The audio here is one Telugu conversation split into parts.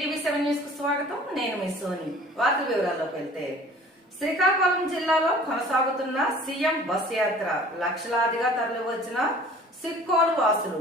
ఈటీవీ సెవెన్ న్యూస్కు స్వాగతం. నేను మీ సోని. వార్త వివరాల్లోకి వెళ్తే శ్రీకాకుళం జిల్లాలో కొనసాగుతున్న సీఎం బస్ యాత్ర లక్షలాదిగా తరలివచ్చిన సిక్కోలు వాసులు.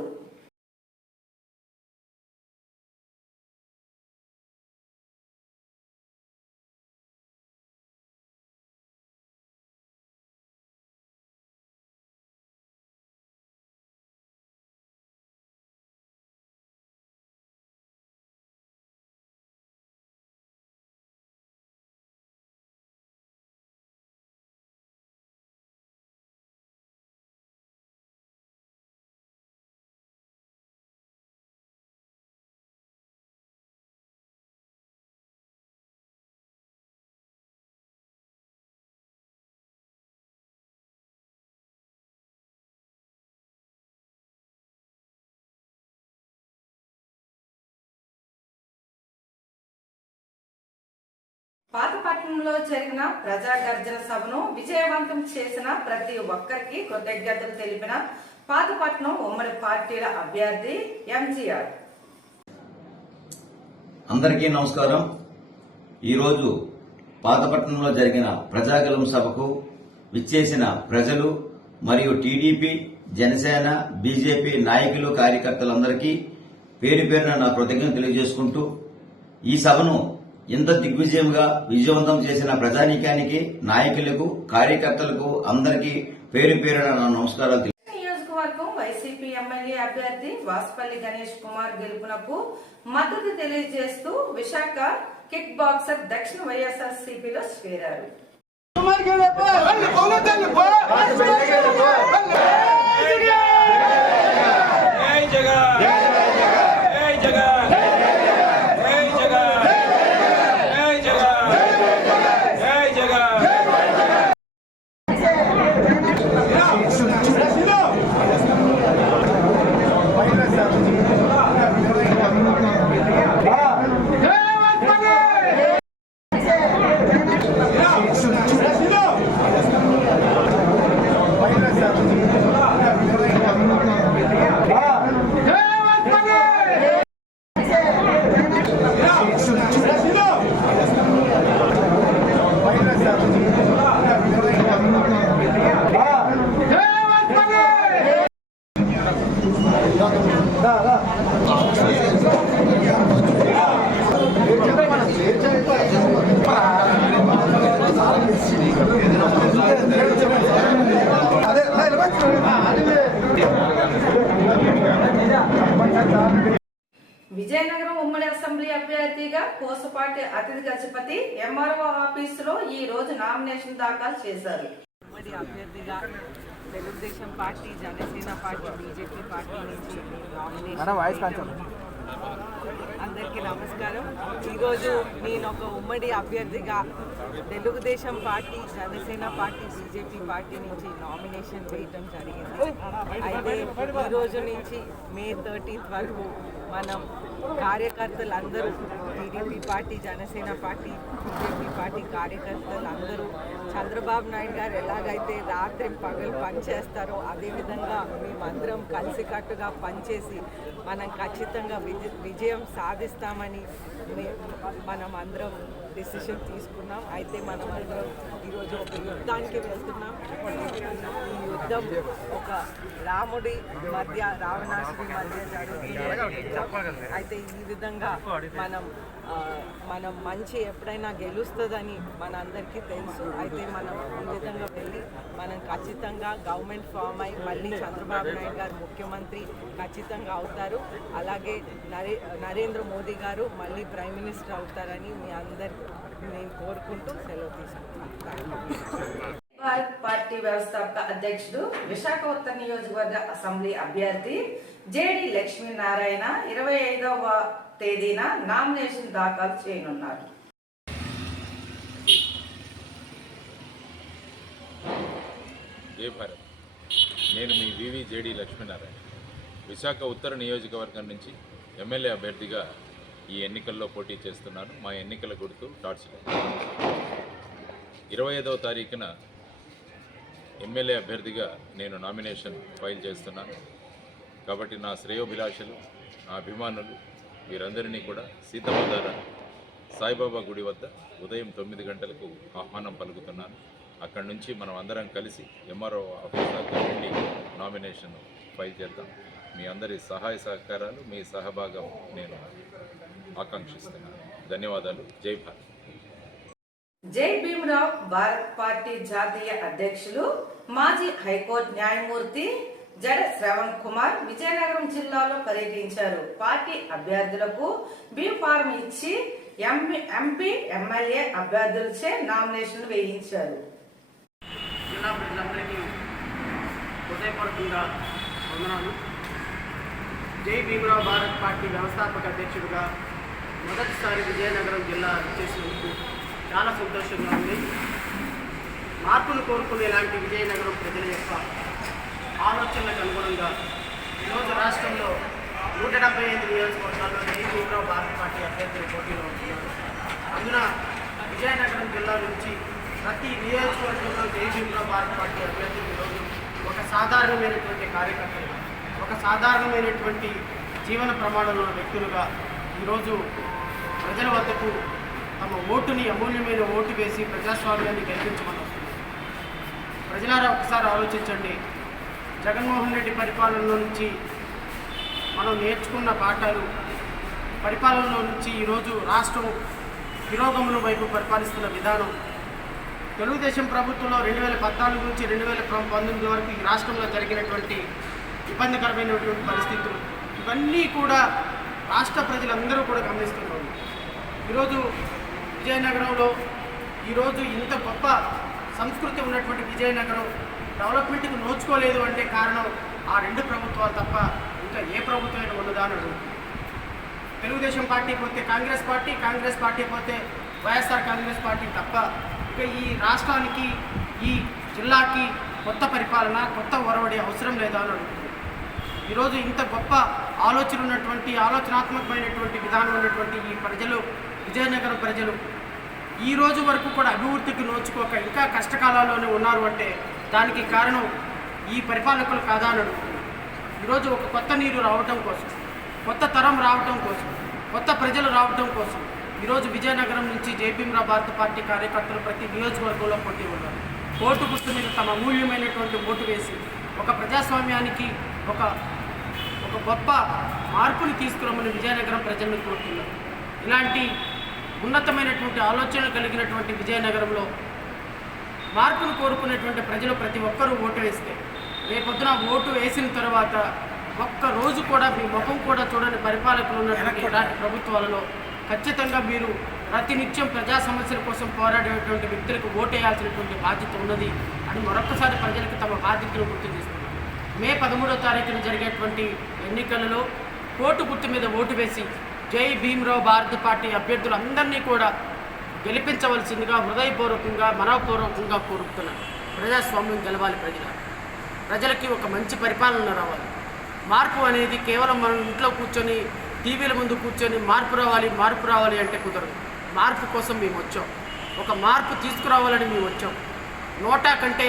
పాతపట్నంలో జరిగిన ప్రజా గర్జన సభను విజయవంతం చేసిన ప్రతి ఒక్కరికి కృతజ్ఞతలు తెలిపిన పాతపట్నం ఉమ్మడి పార్టీల అభ్యర్థి ఎంజీఆర్. అందరికీ నమస్కారం. ఈరోజు పాతపట్నంలో జరిగిన ప్రజాగలం సభకు విచ్చేసిన ప్రజలు మరియు టీడీపీ జనసేన బీజేపీ నాయకులు కార్యకర్తలందరికీ పేరు పేరున నా కృతజ్ఞత తెలియజేసుకుంటూ ఈ సభను ఇంత దిగ్విజయంగా విజయవంతం చేసిన ప్రజానీకానికి నాయకులకు కార్యకర్తలకు అందరికీ పేరు పేరున నమస్కారాలు నియోజకవర్గం వైసీపీ ఎమ్మెల్యే అభ్యర్థి వాసుపల్లి గణేష్ కుమార్ గెలుపునకు మద్దతు తెలియజేస్తూ విశాఖ కిక్ బాక్సర్ దక్షిణ వైఎస్ఆర్ సిపిలో చేరారు కుమార్ గెలుపు వల్ల పౌల గెలుపు వల్ల గెలుపు వల్ల జై జగన్ జై జగన్ జై జగన్ జై జగన్ జై జగన్ విజయనగరం ఉమ్మడి అసెంబ్లీ అభ్యర్థిగా కోసపాటి అతిథి గజపతి ఎంఆర్ఓ ఆఫీసులో ఈ రోజు నామినేషన్ దాఖలు చేశారు. ఉమ్మడి అభ్యర్థిగా Telugu Desam party Janasena party BJP party నుంచి నామినేషన్ అందరికీ నమస్కారం. ఈరోజు నేను ఒక ఉమ్మడి అభ్యర్థిగా Telugu Desam party Janasena party BJP party నుంచి నామినేషన్ వేయటం జరిగింది. అయితే ఈ రోజు నుంచి మే థర్టీన్త్ వరకు మనం కార్యకర్తలందరూ TDP party Janasena party BJP party కార్యకర్తలందరూ చంద్రబాబు నాయుడు గారు ఎలాగైతే రాత్రి పగలు పనిచేస్తారో అదేవిధంగా మేమందరం కలిసికట్టుగా పనిచేసి మనం ఖచ్చితంగా విజయం సాధిస్తామని మనం అందరం డిసిషన్ తీసుకున్నాం. అయితే మనం అందరం ఈరోజు ఒక యుద్ధానికి వెళ్తున్నాం. ఈ యుద్ధం ఒక రాముడి మధ్య రావణాసుడి మధ్య జరుగుతుంది అయితే ఈ విధంగా మనం మనం మంచి ఎప్పుడైనా గెలుస్తుందని మన అందరికీ తెలుసు. అయితే మనం ఈ విధంగా వెళ్ళి మనం ఖచ్చితంగా గవర్నమెంట్ ఫామ్ అయి మళ్ళీ చంద్రబాబు నాయుడు గారు ముఖ్యమంత్రి ఖచ్చితంగా అవుతారు. అలాగే నరే నరేంద్ర మోదీ గారు మళ్ళీ ప్రైమ్ మినిస్టర్ అవుతారని మీ అందరి నేను కోరుకుంటూ సెలవు తీసుకుంటాను భారత్ పార్టీ వ్యవస్థాపక అధ్యక్షుడు విశాఖ ఉత్తర నియోజకవర్గ అసెంబ్లీ అభ్యర్థి జేడి లక్ష్మీనారాయణ ఇరవై ఐదవ తేదీన నామినేషన్ దాఖలు చేయనున్నారు. నేను మీ వివి జేడి లక్ష్మీనారాయణ. విశాఖ ఉత్తర నియోజకవర్గం నుంచి ఎమ్మెల్యే అభ్యర్థిగా ఈ ఎన్నికల్లో పోటీ చేస్తున్నాను. మా ఎన్నికల గుర్తు డాట్స్లో ఇరవై ఐదవ తారీఖున ఎమ్మెల్యే అభ్యర్థిగా నేను నామినేషన్ ఫైల్ చేస్తున్నాను. కాబట్టి నా శ్రేయోభిలాషలు నా అభిమానులు వీరందరినీ కూడా సీతమ్మధార సాయిబాబా గుడి వద్ద ఉదయం తొమ్మిది గంటలకు ఆహ్వానం పలుకుతున్నాను. అక్కడి నుంచి మనం అందరం కలిసి ఎంఆర్ఓ ఆఫీస్ దగ్గర వెళ్ళి నామినేషన్ ఫైల్ చేద్దాం. మీ అందరి సహాయ సహకారాలు మీ సహభాగం నేను ఆకాంక్షిస్తున్నాను. ధన్యవాదాలు. జై భారత్. జై భీమరావ్ భారత్ పార్టీ జాతీయ అధ్యక్షులు మాజీ హైకోర్టు న్యాయమూర్తి జడ శ్రవణ్ కుమార్ విజయనగరం జిల్లాలో పర్యటించారు. పార్టీ అభ్యర్థులకు బి ఫారం ఇచ్చి ఎంపీ ఎంపీ ఎమ్మెల్యే అభ్యర్థులచే నామినేషన్ వేయించారు. జిల్లా ప్రజలందరికీ హృదయపూర్వకంగా వందనాలు. జై భీమరావు భారత్ పార్టీ వ్యవస్థాపక అధ్యక్షుడిగా మొదటిసారి విజయనగరం జిల్లా చేసినందుకు చాలా సంతోషంగా ఉంది. మార్పును కోరుకునేలాంటి విజయనగరం ప్రజల యొక్క ఆలోచనలకు అనుగుణంగా ఈరోజు రాష్ట్రంలో నూట డెబ్బై ఐదు నియోజకవర్గాల్లో జై భీమరావు భారత్ పార్టీ అభ్యర్థులు పోటీలో ఉంటున్నారు అందున విజయనగరం జిల్లా నుంచి ప్రతి నియోజకవర్గంలో జై భీమరావు భారత్ పార్టీ అభ్యర్థులు ఈరోజు ఒక సాధారణమైనటువంటి కార్యకర్తలుగా ఒక సాధారణమైనటువంటి జీవన ప్రమాణంలో ఉన్న వ్యక్తులుగా ఈరోజు ప్రజల వద్దకు తమ ఓటుని అమూల్యమైన ఓటు వేసి ప్రజాస్వామ్యాన్ని గెలిపించమని వస్తుంది ప్రజలారా ఒకసారి ఆలోచించండి. జగన్మోహన్ రెడ్డి పరిపాలనలో నుంచి మనం నేర్చుకున్న పాఠాలు పరిపాలనలో నుంచి ఈరోజు రాష్ట్రం తిరోగముల వైపు పరిపాలిస్తున్న విధానం తెలుగుదేశం ప్రభుత్వంలో రెండు వేల పద్నాలుగు నుంచి రెండు వేల పంతొమ్మిది వరకు ఈ రాష్ట్రంలో జరిగినటువంటి ఇబ్బందికరమైనటువంటి పరిస్థితులు. ఇవన్నీ కూడా రాష్ట్ర ప్రజలందరూ కూడా గమనిస్తున్నారు. ఈరోజు విజయనగరంలో ఈరోజు ఇంత గొప్ప సంస్కృతి ఉన్నటువంటి విజయనగరం డెవలప్మెంట్కి నోచుకోలేదు అంటే కారణం ఆ రెండు ప్రభుత్వాలు తప్ప ఇంకా ఏ ప్రభుత్వమైనా ఉన్నదా అని అడుగుతుంది తెలుగుదేశం పార్టీ పోతే కాంగ్రెస్ పార్టీ కాంగ్రెస్ పార్టీ పోతే వైఎస్ఆర్ కాంగ్రెస్ పార్టీ తప్ప ఇక ఈ రాష్ట్రానికి ఈ జిల్లాకి కొత్త పరిపాలన కొత్త ఒరవడి అవసరం లేదా అని అడుగుతుంది ఈరోజు ఇంత గొప్ప ఆలోచన ఉన్నటువంటి ఆలోచనాత్మకమైనటువంటి విధానం ఉన్నటువంటి ఈ ప్రజలు విజయనగరం ప్రజలు ఈ రోజు వరకు కూడా అభివృద్ధికి నోచుకోక ఇంకా కష్టకాలాల్లోనే ఉన్నారు అంటే దానికి కారణం ఈ పరిపాలకులు కాదా అని ఈరోజు ఒక కొత్త నీరు రావటం కోసం కొత్త తరం రావటం కోసం కొత్త ప్రజలు రావటం కోసం ఈరోజు విజయనగరం నుంచి జేపీమ్రా భారత పార్టీ కార్యకర్తలు ప్రతి నియోజకవర్గంలో పోటీ ఉన్నారు. ఓటు గుర్తు మీద తమ అమూల్యమైనటువంటి ఓటు వేసి ఒక ప్రజాస్వామ్యానికి ఒక ఒక గొప్ప మార్పుని తీసుకురమ్మని విజయనగరం ప్రజలను కోరుతున్నారు ఇలాంటి ఉన్నతమైనటువంటి ఆలోచన కలిగినటువంటి విజయనగరంలో మార్పును కోరుకునేటువంటి ప్రజలు ప్రతి ఒక్కరూ ఓటు వేస్తే రేపొద్దున ఓటు వేసిన తర్వాత ఒక్క రోజు కూడా మీ ముఖం కూడా చూడని పరిపాలకులు ఉన్నటువంటి ఇలాంటి ప్రభుత్వాలలో ఖచ్చితంగా మీరు ప్రతినిత్యం ప్రజా సమస్యల కోసం పోరాడేటువంటి వ్యక్తులకు ఓటేయాల్సినటువంటి బాధ్యత ఉన్నది అని మరొకసారి ప్రజలకు తమ బాధ్యతను గుర్తు చేస్తున్నారు మే పదమూడో తారీఖున జరిగేటువంటి ఎన్నికలలో ఓటు గుర్తు మీద ఓటు వేసి జై భీమ్రావు భారత పార్టీ అభ్యర్థులందరినీ కూడా గెలిపించవలసిందిగా హృదయపూర్వకంగా మనోపూర్వకంగా కోరుతున్నాను. ప్రజాస్వామ్యం గెలవాలి ప్రజల ప్రజలకి ఒక మంచి పరిపాలన రావాలి. మార్పు అనేది కేవలం మనం ఇంట్లో కూర్చొని టీవీల ముందు కూర్చొని మార్పు రావాలి మార్పు రావాలి అంటే కుదరదు. మార్పు కోసం మేము వచ్చాం. ఒక మార్పు తీసుకురావాలని మేము వచ్చాం. నోటా కంటే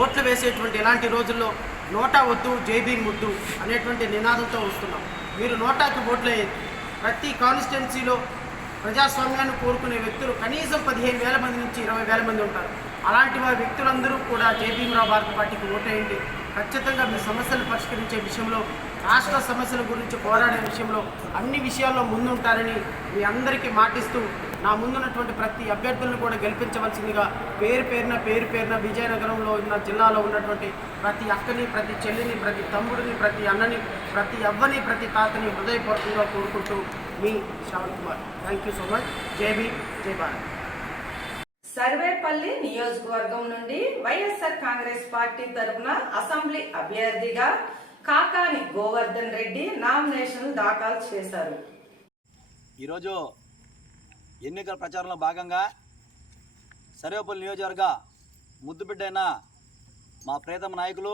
ఓట్లు వేసేటువంటి ఇలాంటి రోజుల్లో నోటా వద్దు జైబీన్ ముద్దు అనేటువంటి నినాదంతో వస్తున్నాం. మీరు నోటాకి ఓట్లు వేయద్దు. ప్రతి కాన్స్టిట్యున్సీలో ప్రజాస్వామ్యాన్ని కోరుకునే వ్యక్తులు కనీసం పదిహేను వేల మంది నుంచి ఇరవై వేల మంది ఉంటారు. అలాంటి వారి వ్యక్తులందరూ కూడా జేబీఎంరావు భారత పార్టీకి ఓటేయండి. ఖచ్చితంగా మీ సమస్యలు పరిష్కరించే విషయంలో రాష్ట్ర సమస్యల గురించి పోరాడే విషయంలో అన్ని విషయాల్లో ముందుంటారని మీ అందరికీ మాటిస్తూ నా ముందున్నటువంటి ప్రతి అభ్యర్థులను కూడా గెలిపించవలసిందిగా పేరు పేరున పేరు పేరున విజయనగరంలో ఉన్న జిల్లాలో ఉన్నటువంటి ప్రతి అక్కని ప్రతి చెల్లిని ప్రతి తమ్ముడిని ప్రతి అన్నని ప్రతి అవ్వని ప్రతి తాతని హృదయపూర్వకంగా కోరుకుంటూ మీ Shravan Kumar. Thank you so much జై భీమ్ జై భారత్. సర్వేపల్లి నియోజకవర్గం నుండి వైఎస్ఆర్ కాంగ్రెస్ పార్టీ తరపున అసెంబ్లీ అభ్యర్థిగా కాకాని గోవర్ధన్ రెడ్డి నామినేషన్ దాఖలు చేశారు. ఈరోజు ఎన్నికల ప్రచారంలో భాగంగా సర్వేపల్లి నియోజకవర్గ ముద్దుబిడ్డైన మా ప్రేతమ నాయకులు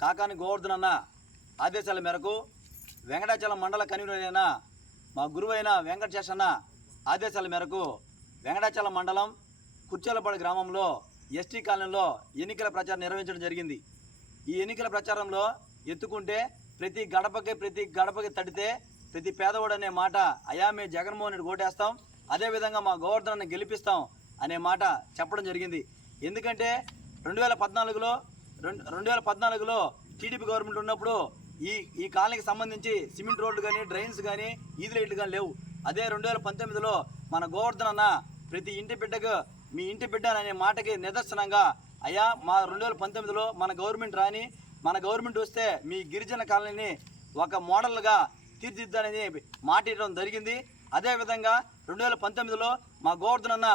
కాకాని గోవర్ధన్ అన్న ఆదేశాల మేరకు వెంకటాచలం మండల కన్వీనర్ అయిన మా గురువైన అయిన వెంకటశేషన్న ఆదేశాల మేరకు వెంకటాచలం మండలం కుర్చేలపాడు గ్రామంలో ఎస్టీ కాలనీలో ఎన్నికల ప్రచారం నిర్వహించడం జరిగింది. ఈ ఎన్నికల ప్రచారంలో ఎత్తుకుంటే ప్రతి గడపకి ప్రతి గడపకి తడితే ప్రతి పేదవాడు అనే మాట అయా మేము జగన్మోహన్ రెడ్డి ఓటేస్తాం అదేవిధంగా మా గోవర్ధనాన్ని గెలిపిస్తాం అనే మాట చెప్పడం జరిగింది. ఎందుకంటే రెండు వేల పద్నాలుగులో రెండు రెండు వేల పద్నాలుగులో టీడీపీ గవర్నమెంట్ ఉన్నప్పుడు ఈ ఈ కాలనీకి సంబంధించి సిమెంట్ రోడ్లు కానీ డ్రైన్స్ కానీ ఈది లైట్లు కానీ లేవు. అదే రెండు వేల పంతొమ్మిదిలో మన గోవర్ధన్ అన్న ప్రతి ఇంటి బిడ్డకు మీ ఇంటి బిడ్డ అనే మాటకి నిదర్శనంగా అయ్యా మా రెండు వేల పంతొమ్మిదిలో మన గవర్నమెంట్ రాని మన గవర్నమెంట్ వస్తే మీ గిరిజన కాలనీని ఒక మోడల్గా తీర్చిదిద్దనేది మాట ఇవ్వడం జరిగింది. అదేవిధంగా రెండు వేల పంతొమ్మిదిలో మా గోవర్ధన్ అన్న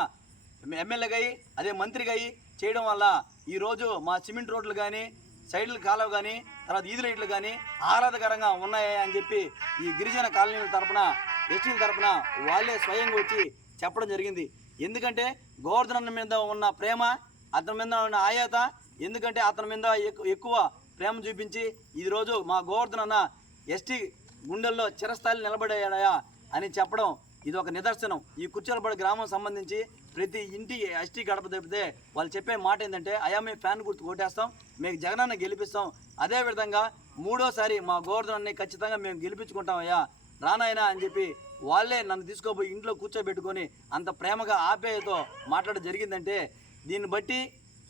ఎమ్మెల్యేగా అయ్యి అదే మంత్రిగా అయ్యి చేయడం వల్ల ఈరోజు మా సిమెంట్ రోడ్లు కానీ సైడ్ల కాలువ కానీ తర్వాత ఈది లైట్లు కానీ ఆహ్లాదకరంగా ఉన్నాయి అని చెప్పి ఈ గిరిజన కాలనీల తరపున ఎస్టీల తరపున వాళ్ళే స్వయంగా వచ్చి చెప్పడం జరిగింది. ఎందుకంటే గోవర్ధన్ అన్న మీద ఉన్న ప్రేమ అతని మీద ఉన్న ఆయాత ఎందుకంటే అతని మీద ఎక్కువ ప్రేమ చూపించి ఈరోజు మా గోవర్ధన్ అన్న ఎస్టీ గుండెల్లో చిరస్థాయిలు నిలబడాయా అని చెప్పడం ఇది ఒక నిదర్శనం. ఈ కుర్చలపడి గ్రామం సంబంధించి ప్రతి ఇంటి ఎస్టీ గడప తప్పితే వాళ్ళు చెప్పే మాట ఏంటంటే అయా మేము ఫ్యాన్ గుర్తు కొట్టేస్తాం మీకు జగనన్న గెలిపిస్తాం. అదేవిధంగా మూడోసారి మా గోవర్ధనాన్ని ఖచ్చితంగా మేము గెలిపించుకుంటాం అయ్యా రానాయనా అని చెప్పి వాళ్ళే నన్ను తీసుకోపోయి ఇంట్లో కూర్చోబెట్టుకొని అంత ప్రేమగా ఆపేయతో మాట్లాడడం జరిగిందంటే దీన్ని బట్టి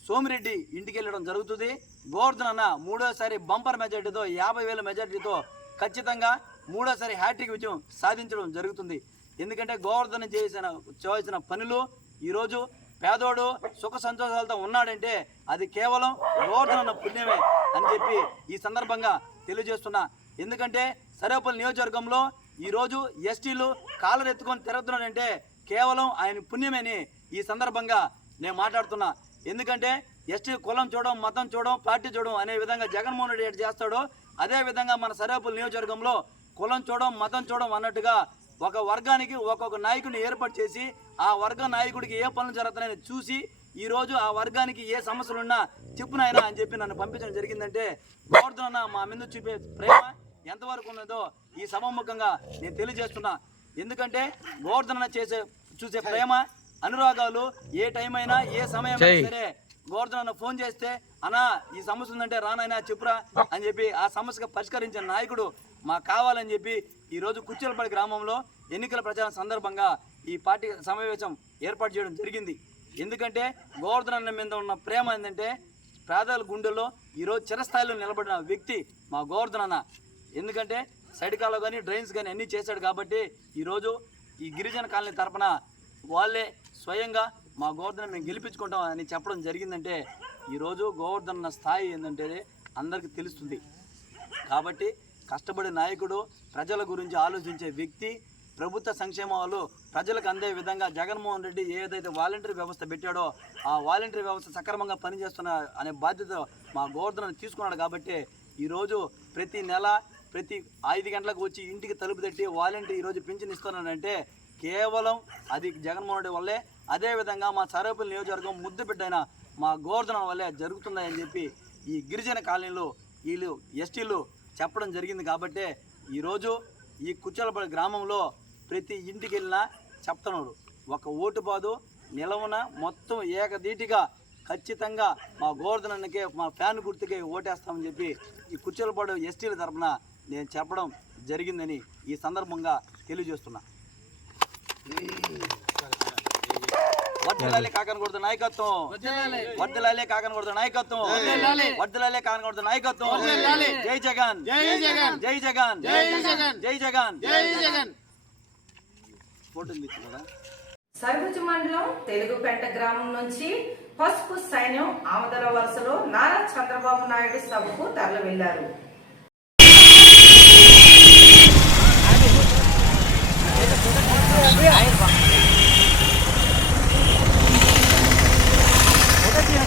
సోమిరెడ్డి ఇంటికి వెళ్ళడం జరుగుతుంది. గోవర్ధన్ అన్న మూడోసారి బంపర్ మెజార్టీతో యాభై వేల మెజార్టీతో ఖచ్చితంగా మూడోసారి హ్యాట్రిక్ విజయం సాధించడం జరుగుతుంది. ఎందుకంటే గోవర్ధన చేసిన చేసిన పనులు ఈరోజు పేదోడు సుఖ సంతోషాలతో ఉన్నాడంటే అది కేవలం గోవర్ధన అన్న పుణ్యమే అని చెప్పి ఈ సందర్భంగా తెలియజేస్తున్నా. ఎందుకంటే సరేపల్లి నియోజకవర్గంలో ఈరోజు ఎస్టీలు కాలర్ ఎత్తుకొని తిరుగుతున్నాడంటే కేవలం ఆయన పుణ్యమని ఈ సందర్భంగా నేను మాట్లాడుతున్నా. ఎందుకంటే ఎస్టీ కులం చూడడం మతం చూడడం పార్టీ చూడడం అనే విధంగా జగన్మోహన్ రెడ్డి ఎటు చేస్తాడో అదే విధంగా మన సరేపల్లి నియోజకవర్గంలో కులం చూడడం మతం చూడడం అన్నట్టుగా ఒక వర్గానికి ఒక్కొక్క నాయకుడిని ఏర్పాటు చేసి ఆ వర్గ నాయకుడికి ఏ పనులు జరుగుతున్నాయని చూసి ఈ రోజు ఆ వర్గానికి ఏ సమస్యలు ఉన్నా చెప్పు నాయనా అని చెప్పి నన్ను పంపించడం జరిగిందంటే గోవర్ధన్ మా మీద చూపే ప్రేమ ఎంతవరకు ఉన్నదో ఈ సభాముఖంగా నేను తెలియజేస్తున్నా. ఎందుకంటే గోవర్ధన్ చేసే చూసే ప్రేమ అనురాగాలు ఏ టైం అయినా ఏ సమయం సరే గోవర్ధన్ అన్న ఫోన్ చేస్తే అన్నా ఈ సమస్య ఉందంటే రానైనా చెప్పురా అని చెప్పి ఆ సమస్యకు పరిష్కరించిన నాయకుడు మాకు కావాలని చెప్పి ఈరోజు రోజు కుచ్చెలపల్లి గ్రామంలో ఎన్నికల ప్రచారం సందర్భంగా ఈ పార్టీ సమావేశం ఏర్పాటు చేయడం జరిగింది. ఎందుకంటే గోవర్ధన్ అన్న మీద ఉన్న ప్రేమ ఏంటంటే పేదల గుండెల్లో ఈరోజు చిరస్థాయిలో నిలబడిన వ్యక్తి మా గోవర్ధన్ అన్న. ఎందుకంటే సైడ్కాలో కానీ డ్రైన్స్ కానీ అన్నీ చేశాడు కాబట్టి ఈరోజు ఈ గిరిజన కాలనీ తరపున వాళ్ళే స్వయంగా మా గోవర్ధన మేము గెలిపించుకుంటాం అని చెప్పడం జరిగిందంటే ఈరోజు గోవర్ధన అన్న స్థాయి ఏంటంటే అందరికీ తెలుస్తుంది. కాబట్టి కష్టపడే నాయకుడు ప్రజల గురించి ఆలోచించే వ్యక్తి ప్రభుత్వ సంక్షేమాలు ప్రజలకు అందే విధంగా జగన్మోహన్ రెడ్డి ఏదైతే వాలంటరీ వ్యవస్థ పెట్టాడో ఆ వాలంటరీ వ్యవస్థ సక్రమంగా పనిచేస్తున్న అనే బాధ్యత మా గోవర్ధన్ తీసుకున్నాడు కాబట్టి ఈరోజు ప్రతి నెల ప్రతి ఐదు గంటలకు వచ్చి ఇంటికి తలుపు తట్టి వాలంటీర్ ఈరోజు పింఛన్ ఇస్తున్నానంటే కేవలం అది జగన్మోహన్ రెడ్డి వల్లే. అదేవిధంగా మా సరేపల్లి నియోజకవర్గం ముద్దు బిడ్డైన మా గోవర్ధన వల్లే జరుగుతుందని చెప్పి ఈ గిరిజన కాలనీలు వీళ్ళు ఎస్టీలు చెప్పడం జరిగింది కాబట్టే ఈరోజు ఈ కుచ్చలపల్లి గ్రామంలో ప్రతి ఇంటికి వెళ్ళినా చెప్తున్నాడు ఒక ఓటు బాదు నిలవన మొత్తం ఏకదీటిగా ఖచ్చితంగా మా గోవర్ధనకే మా ఫ్యాన్ గుర్తుకే ఓటేస్తామని చెప్పి ఈ కుచ్చలపాడు ఎస్టీల తరఫున నేను చెప్పడం జరిగిందని ఈ సందర్భంగా తెలియజేస్తున్నా. వర్దిలాలే కాకనకూడదు నాయకత్వం వర్దిలాలే కాకనకూడదు నాయకత్వం వర్దిలాలే కాకనకూడదు నాయకత్వం జై జగన్ జై జగన్ జై జగన్ జై జగన్ జై జగన్ జై జగన్ సర్గుజు మండలం తెలుగుపేట గ్రామం నుంచి పసుపు సైన్యం ఆమదల వలసలో నారా చంద్రబాబు నాయుడు సభకు తరలి వెళ్ళారు ఆయన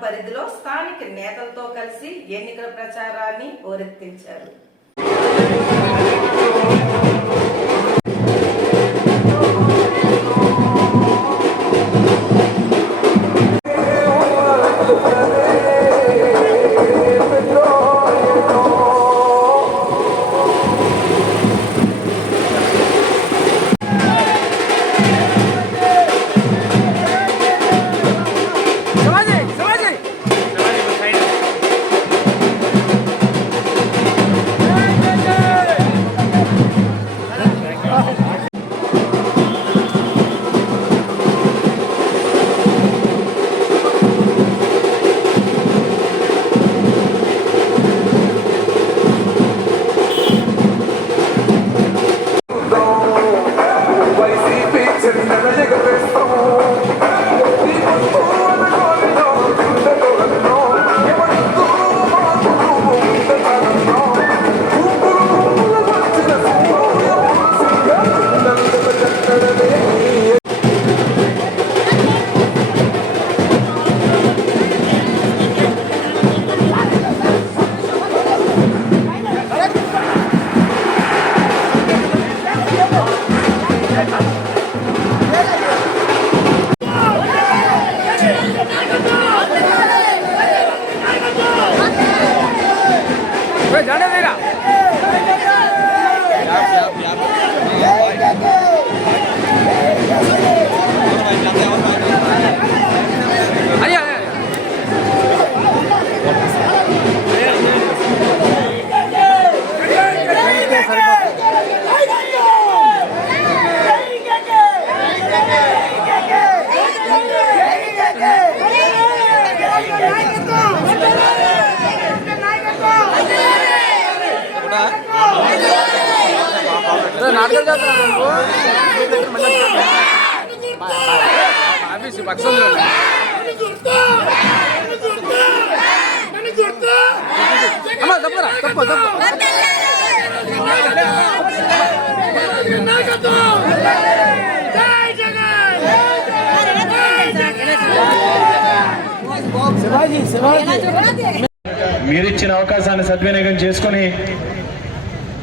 పరిధిలో స్థానిక నేతలతో కలిసి ఎన్నికల ప్రచారాన్ని హోరెత్తించారు మీరిచ్చిన అవకాశాన్ని సద్వినియోగం చేసుకుని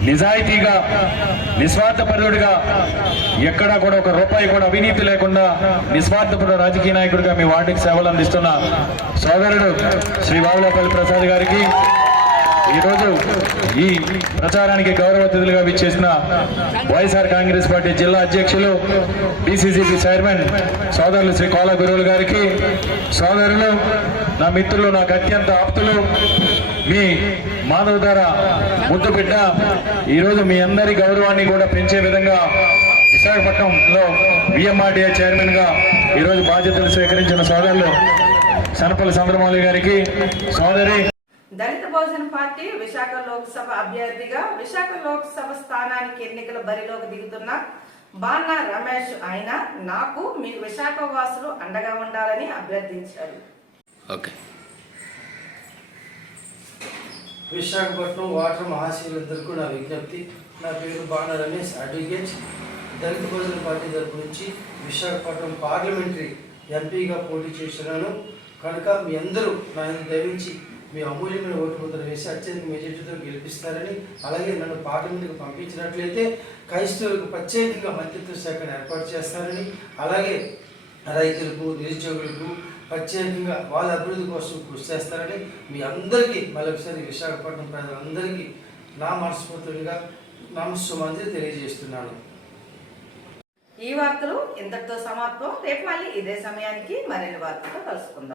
నిజాయితీగా నిస్వార్థపరుడుగా ఎక్కడా కూడా ఒక రూపాయి కూడా అవినీతి లేకుండా నిస్వార్థపరుడు రాజకీయ నాయకుడిగా మీ వార్డుకి సేవలు అందిస్తున్న సోదరుడు శ్రీ బాబులపల్లి ప్రసాద్ గారికి ఈరోజు ఈ ప్రచారానికి గౌరవ అతిథులుగా విచ్చేసిన వైఎస్ఆర్ కాంగ్రెస్ పార్టీ జిల్లా అధ్యక్షులు డిసిసిబి చైర్మన్ సోదరులు శ్రీ కోల గురువులు గారికి సోదరులు నా మిత్రులు నాకు అత్యంత ఆప్తులు మీ మాధవ్ ధర ముద్దు బిడ్డ ఈరోజు మీ అందరి గౌరవాన్ని కూడా పెంచే విధంగా విశాఖపట్నంలో విఎంఆర్డీఏ చైర్మన్గా ఈరోజు బాధ్యతలు స్వీకరించిన సోదరులు సనపల్లి చంద్రమౌళి గారికి సోదరి దళిత బహుజన పార్టీ విశాఖ లోక్సభ అభ్యర్థిగా విశాఖ లోక్సభ స్థానానికి ఎన్నికల బరిలోకి దిగుతున్న బాన్నా రమేష్ ఆయన నాకు మీ విశాఖ వాసులు అండగా ఉండాలని అభ్యర్థించారు. విశాఖపట్నం వాటర్ మహాశివులందరికీ నా విజ్ఞప్తి. నా పేరు బాణ రమేష్ అడ్వకేట్. దళిత బహుజన పార్టీ తరపు నుంచి విశాఖపట్నం పార్లమెంటరీ ఎంపీగా పోటీ చేస్తున్నాను. కనుక మీ అందరూ నా దయవించి మీ అమూల్యమైన ఓటు ముద్ర వేసి అత్యధిక మెజార్టీతో గెలిపిస్తారని అలాగే నన్ను పార్లమెంట్కి పంపించినట్లయితే క్రైస్తవులకు ప్రత్యేకంగా మంత్రిత్వ శాఖను ఏర్పాటు చేస్తారని అలాగే రైతులకు నిరుద్యోగులకు ప్రత్యేకంగా వాళ్ళ అభివృద్ధి కోసం కృషి చేస్తారని మీ అందరికీ మరొకసారి విశాఖపట్నం ప్రజలందరికీ నా మనస్ఫూర్తులుగా నమస్సుమంది తెలియజేస్తున్నాను. ఈ వార్తలు ఇంతటితో సమాప్తం. రేపు మళ్ళీ ఇదే సమయానికి మరిన్ని వార్తలతో కలుసుకుందాం.